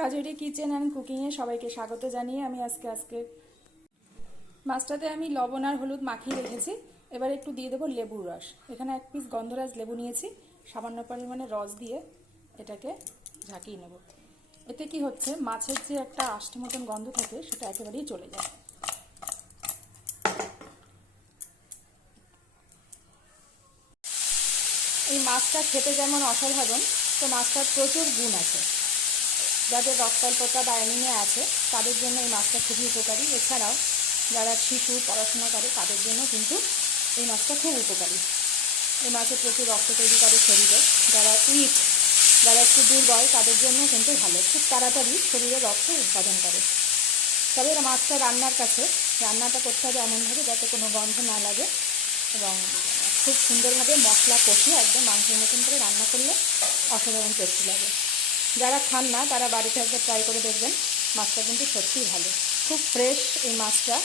Kajari kitchen and কুকিংয়ে সবাইকে স্বাগত জানিয়ে আমি আজকে আজকে মাছটাতে আমি লবণ আর হলুদ মাখিয়ে রেখেছি। এবার একটু দিয়ে দেবো লেবুর রস। এখানে এক পিস গন্ধরাজ লেবু নিয়েছি, সামান্য পরিমাণে রস দিয়ে এটাকে ঝাঁকিয়ে নেব। এতে কি হচ্ছে, মাছের যে একটা আষ্টি মতন গন্ধ থাকে, সেটা একেবারেই চলে যায়। এই মাছটা খেতে যেমন অসাধারণ, তো মাছটার প্রচুর গুণ আছে। যাদের রক্তাল্পতা বা অ্যানিমিয়া আছে, তাদের জন্য এই মাছটা খুবই উপকারী। এছাড়াও যারা শিশু পড়াশোনা করে, তাদের জন্য কিন্তু এই মাছটা খুব উপকারী। এই মাছে প্রচুর রক্ত তৈরি করে শরীরে। যারা উইক, যারা একটু দুর্বল, তাদের জন্য কিন্তু ভালো। খুব তাড়াতাড়ি শরীরে রক্ত উৎপাদন করে। তবে মাছটা রান্নার কাছে, রান্নাটা করতে হবে এমনভাবে যাতে কোনো গন্ধ না লাগে এবং খুব সুন্দরভাবে মশলা কষিয়ে একদম মাংসের মতন করে রান্না করলে অসাধারণ টেস্টি লাগে। যারা খান না, তারা বাড়িতে একবার ট্রাই করে দেখবেন, মাছটা কিন্তু সত্যিই ভালো। খুব ফ্রেশ এই মাছটা,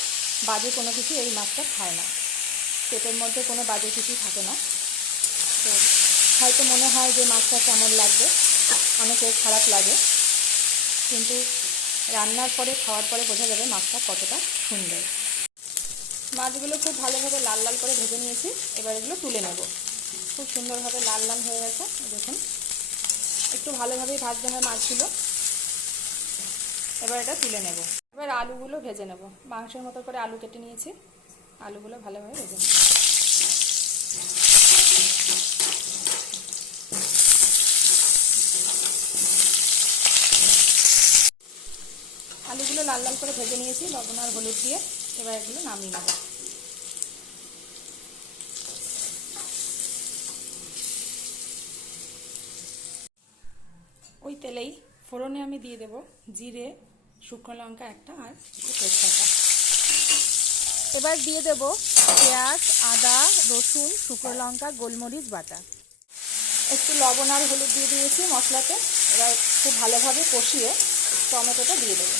বাজে কোনো কিছু এই মাছটা খায় না। পেটের মধ্যে কোনো বাজে কিছু থাকে না। তো হয়তো মনে হয় যে মাছটা কেমন লাগবে, অনেকের খারাপ লাগে, কিন্তু রান্নার পরে, খাওয়ার পরে বোঝা যাবে মাছটা কতটা সুন্দর। মাছগুলো খুব ভালোভাবে লাল লাল করে ভেজে নিয়েছি, এবার এগুলো তুলে নেব। খুব সুন্দরভাবে লাল লাল হয়ে গেছে, দেখুন। একটু ভালোভাবেই ভাজতে হয় মাছগুলো। এবার এটা তুলে নেব। এবার আলুগুলো ভেজে নেব। মাংসের মতো করে আলু কেটে নিয়েছি। আলুগুলো ভালোভাবে ভেজে নেব। আলুগুলো লাল লাল করে ভেজে নিয়েছি, লবণ আর হলুদ দিয়ে। এবার এগুলো নামিয়ে নেব। ওই তেলেই ফোড়নে আমি দিয়ে দেব জিরে, শুকনো লঙ্কা একটা আর তেজপাতা। এবার দিয়ে দেব পেঁয়াজ, আদা, রসুন, শুকনো লঙ্কা, গোলমরিচ, বাটা। একটু লবণ আর হলুদ দিয়ে দিয়েছি মশলাতে। এবার খুব ভালোভাবে কষিয়ে টমেটোটা দিয়ে দেবো।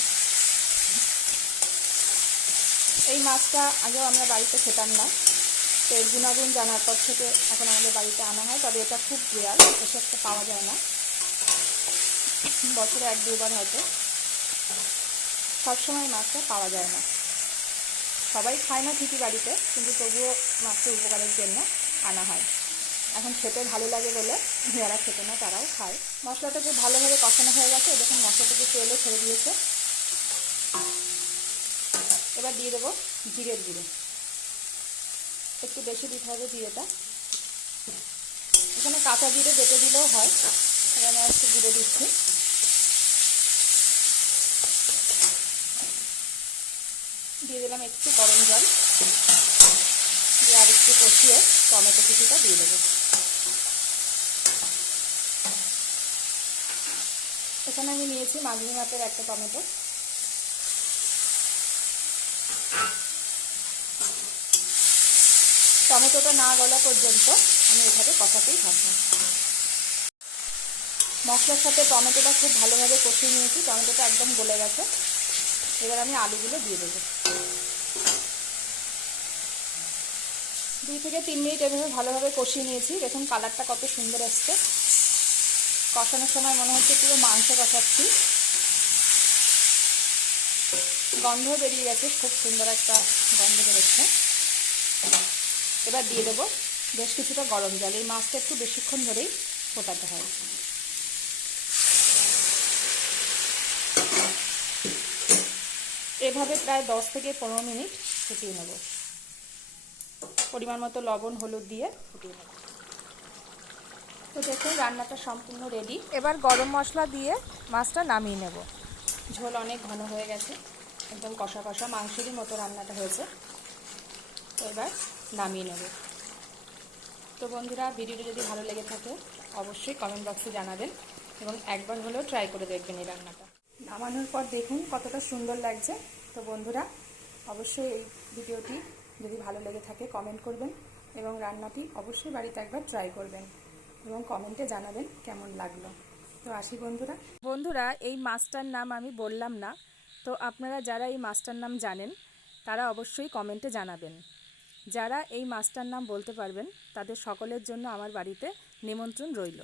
এই মাছটা আগেও আমরা বাড়িতে খেতাম না। তো এর গুণাগুণ জানার পর থেকে এখন আমাদের বাড়িতে আনা হয়, তবে এটা খুব রেয়ার, এসব একটা পাওয়া যায় না। বছরে এক, দুবার হয়তো। সবসময় মাছটা পাওয়া যায় না। সবাই খায় না ঠিকই বাড়িতে, কিন্তু তবুও মাছের উপকারের জন্য আনা হয়। এখন খেতে ভালো লাগে বলে যারা খেতে না, তারাও খায়। মশলাটা খুব ভালোভাবে কষানো হয়ে গেছে। দেখুন, মশলাটাকে তেলও ছেড়ে দিয়েছে। এবার দিয়ে দেবো জিরের গুঁড়ো। একটু বেশি দিতে হবে জিরেটা। এখানে কাঁচা জিরে বেটে দিলেও হয়। এখানে একটু গুঁড়ো দিচ্ছি। দিয়ে দিলাম একটু গরম জল দিয়ে আর একটু কষিয়ে টমেটো কিছুটা দিয়ে দেবো। এখানে আমি নিয়েছি মাঝারি মাপের একটা টমেটো। টমেটোটা না গলা পর্যন্ত আমি এভাবে কষাতেই থাকব। মশলার সাথে টমেটোটা খুব ভালোভাবে কষিয়ে নিয়েছি, টমেটোটা একদম গলে গেছে। এবার আমি আলুগুলো দিয়ে দেবো। দুই থেকে তিন মিনিট এভাবে ভালোভাবে কষিয়ে নিয়েছি। দেখুন কালারটা কত সুন্দর আসছে। কষানোর সময় মনে হচ্ছে পুরো মাংস কষাচ্ছি। গন্ধ বেরিয়ে গেছে, খুব সুন্দর একটা গন্ধ বেরোচ্ছে। এবার দিয়ে দেবো বেশ কিছুটা গরম জল। এই মাছটা একটু বেশিক্ষণ ধরেই ফোটাতে হয়। এভাবে প্রায় দশ থেকে পনেরো মিনিট ফুটিয়ে নেব। পরিমাণ মতো লবণ, হলুদ দিয়ে ফুটিয়ে নেব। তো দেখুন, রান্নাটা সম্পূর্ণ রেডি এবার গরম মশলা দিয়ে মাছটা নামিয়ে নেব। ঝোল অনেক ঘন হয়ে গেছে। একদম কষা কষা মাংসেরই মতো রান্নাটা হয়েছে। তো এবার নামিয়ে নেব। তো বন্ধুরা, ভিডিওটি যদি ভালো লেগে থাকে, অবশ্যই কমেন্ট বক্সে জানাবেন এবং একবার হলেও ট্রাই করে দেখবেন এই রান্নাটা। নামানোর পর দেখুন কতটা সুন্দর লাগছে। তো বন্ধুরা, অবশ্যই এই ভিডিওটি যদি ভালো লেগে থাকে কমেন্ট করবেন এবং রান্নাটি অবশ্যই বাড়িতে একবার ট্রাই করবেন এবং কমেন্টে জানাবেন কেমন লাগল। তো আসি বন্ধুরা। বন্ধুরা, এই মাছটার নাম আমি বললাম না। তো আপনারা যারা এই মাছটার নাম জানেন, তারা অবশ্যই কমেন্টে জানাবেন। যারা এই মাছটার নাম বলতে পারবেন, তাদের সকলের জন্য আমার বাড়িতে নিমন্ত্রণ রইল।